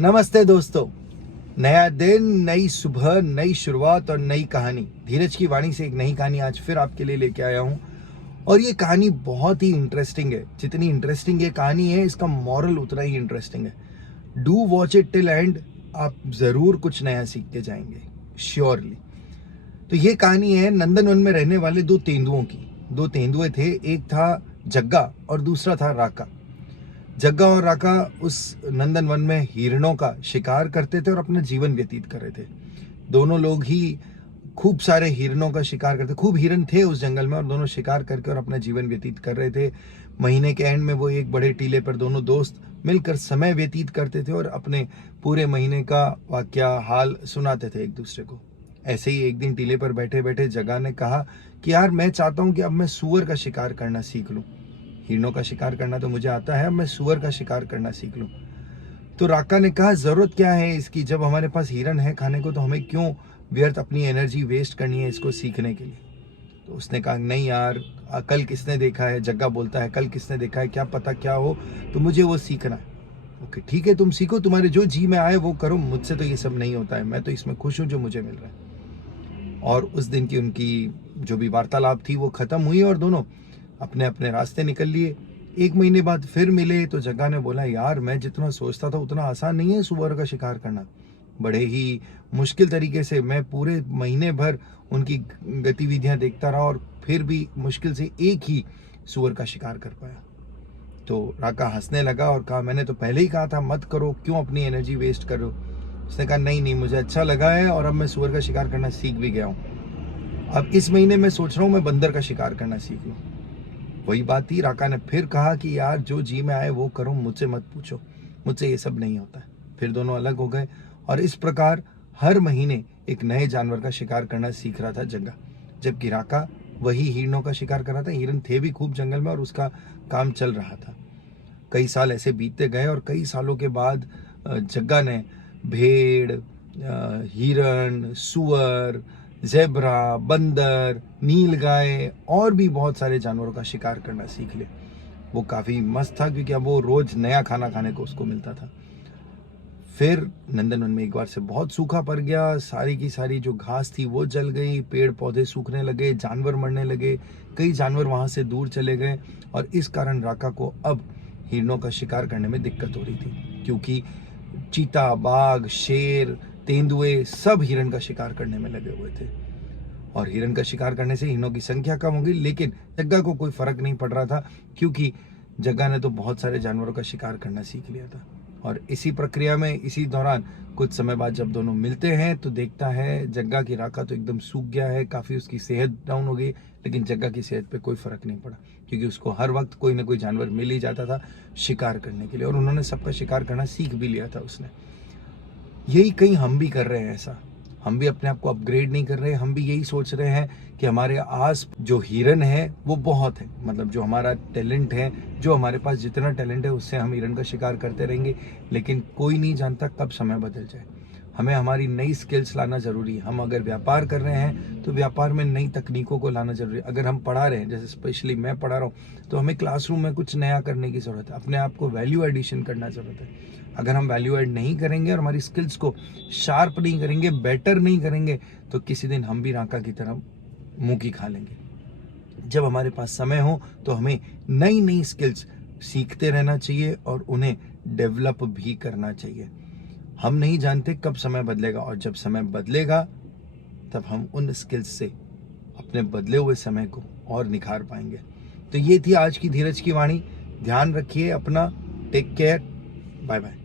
नमस्ते दोस्तों। नया दिन, नई सुबह, नई शुरुआत और नई कहानी। धीरज की वाणी से एक नई कहानी आज फिर आपके लिए लेके आया हूँ। और ये कहानी बहुत ही इंटरेस्टिंग है। जितनी इंटरेस्टिंग ये कहानी है, इसका मॉरल उतना ही इंटरेस्टिंग है। Do watch it till and. आप जरूर कुछ नया सीख के जाएंगे, श्योरली। तो ये कहानी है नंदनवन में रहने वाले दो तेंदुओं की। दो तेंदुए थे, एक था जग्गा और दूसरा था राका। जग्गा और राका उस नंदनवन में हिरणों का शिकार करते थे और अपना जीवन व्यतीत कर रहे थे। दोनों लोग ही खूब सारे हिरणों का शिकार करते, खूब हिरण थे उस जंगल में और दोनों शिकार करके और अपना जीवन व्यतीत कर रहे थे। महीने के एंड में वो एक बड़े टीले पर दोनों दोस्त मिलकर समय व्यतीत करते थे और अपने पूरे महीने का वाकया हाल सुनाते थे एक दूसरे को। ऐसे ही एक दिन टीले पर बैठे बैठे जग्गा ने कहा कि यार, मैं चाहता हूं कि अब मैं सूअर का शिकार करना सीख लूं। हिरणों का शिकार करना तो मुझे आता है, अब मैं सूअर का शिकार करना सीख लूं। तो राका ने कहा, जरूरत क्या है इसकी, जब हमारे पास हिरण है खाने को तो हमें क्यों व्यर्थ अपनी एनर्जी वेस्ट करनी है इसको सीखने के लिए। तो उसने कहा, नहीं यार, कल किसने देखा है, जग्गा बोलता है, कल किसने देखा है, क्या पता क्या हो, तो मुझे वो सीखना है। ओके ठीक है, तुम सीखो, तुम्हारे जो जी में आए वो करो, मुझसे तो ये सब नहीं होता है, मैं तो इसमें खुश हूं जो मुझे मिल रहा है। और उस दिन की उनकी जो भी वार्तालाप थी वो खत्म हुई और दोनों अपने अपने रास्ते निकल लिए। एक महीने बाद फिर मिले तो जग्गा ने बोला, यार मैं जितना सोचता था उतना आसान नहीं है सूअर का शिकार करना। बड़े ही मुश्किल तरीके से मैं पूरे महीने भर उनकी गतिविधियां देखता रहा और फिर भी मुश्किल से एक ही सूअर का शिकार कर पाया। तो राका हंसने लगा और कहा, मैंने तो पहले ही कहा था मत करो, क्यों अपनी एनर्जी वेस्ट करो। उसने कहा, नहीं नहीं, मुझे अच्छा लगा है और अब मैं सूअर का शिकार करना सीख भी गया हूँ। अब इस महीने मैं सोच रहा हूँ मैं बंदर का शिकार करना सीख लूँ। वही बात थी, राका ने फिर कहा कि यार जो जी में आए वो करो, मुझसे मत पूछो, मुझसे ये सब नहीं होता है। फिर दोनों अलग हो गए और इस प्रकार हर महीने एक नए जानवर का शिकार करना सीख रहा था जग्गा। जबकि राका वही हिरणों का शिकार कर रहा था। हिरण थे भी खूब जंगल में और उसका काम चल रहा था। कई साल ऐसे बीतते गए और कई सालों के बाद जग्गा ने भेड़, हिरण, सुअर, ज़ेब्रा, बंदर, नीलगाय और भी बहुत सारे जानवरों का शिकार करना सीख लिया। वो काफी मस्त था क्योंकि अब वो रोज नया खाना खाने को उसको मिलता था। फिर नंदनवन में एक बार से बहुत सूखा पड़ गया। सारी की सारी जो घास थी वो जल गई, पेड़ पौधे सूखने लगे, जानवर मरने लगे, कई जानवर वहां से दूर चले गए और इस कारण राका को अब हिरणों का शिकार करने में दिक्कत हो रही थी, क्योंकि चीता, बाघ, शेर, तेंदुए सब हिरण का शिकार करने में लगे हुए थे। और हिरण का शिकार करने से हिरणों की संख्या कम हो गई, लेकिन जग्गा को कोई फर्क नहीं पड़ रहा था क्योंकि जग्गा ने तो बहुत सारे जानवरों का शिकार करना सीख लिया था। और इसी प्रक्रिया में, इसी दौरान कुछ समय बाद जब दोनों मिलते हैं तो देखता है जग्गा की राका तो एकदम सूख गया है, काफी उसकी सेहत डाउन हो गई, लेकिन जग्गा की सेहत पे कोई फर्क नहीं पड़ा क्योंकि उसको हर वक्त कोई ना कोई जानवर मिल ही जाता था शिकार करने के लिए और उन्होंने सबका शिकार करना सीख भी लिया था उसने। यही कहीं हम भी कर रहे हैं ऐसा। हम भी अपने आप को अपग्रेड नहीं कर रहे, हम भी यही सोच रहे हैं कि हमारे आस जो हिरन है वो बहुत है, मतलब जो हमारा टैलेंट है, जो हमारे पास जितना टैलेंट है उससे हम हिरन का शिकार करते रहेंगे, लेकिन कोई नहीं जानता कब समय बदल जाए। हमें हमारी नई स्किल्स लाना जरूरी है। हम अगर व्यापार कर रहे हैं तो व्यापार में नई तकनीकों को लाना जरूरी है। अगर हम पढ़ा रहे हैं, जैसे स्पेशली मैं पढ़ा रहा हूँ, तो हमें क्लासरूम में कुछ नया करने की जरूरत है, अपने आप को वैल्यू एडिशन करना जरूरत है। अगर हम वैल्यू एड नहीं करेंगे और हमारी स्किल्स को शार्प नहीं करेंगे, बेटर नहीं करेंगे, तो किसी दिन हम भी राका की तरह मुंह की खा लेंगे। जब हमारे पास समय हो तो हमें नई नई स्किल्स सीखते रहना चाहिए और उन्हें डेवलप भी करना चाहिए। हम नहीं जानते कब समय बदलेगा और जब समय बदलेगा तब हम उन स्किल्स से अपने बदले हुए समय को और निखार पाएंगे। तो ये थी आज की धीरज की वाणी। ध्यान रखिए अपना। Take care. Bye bye.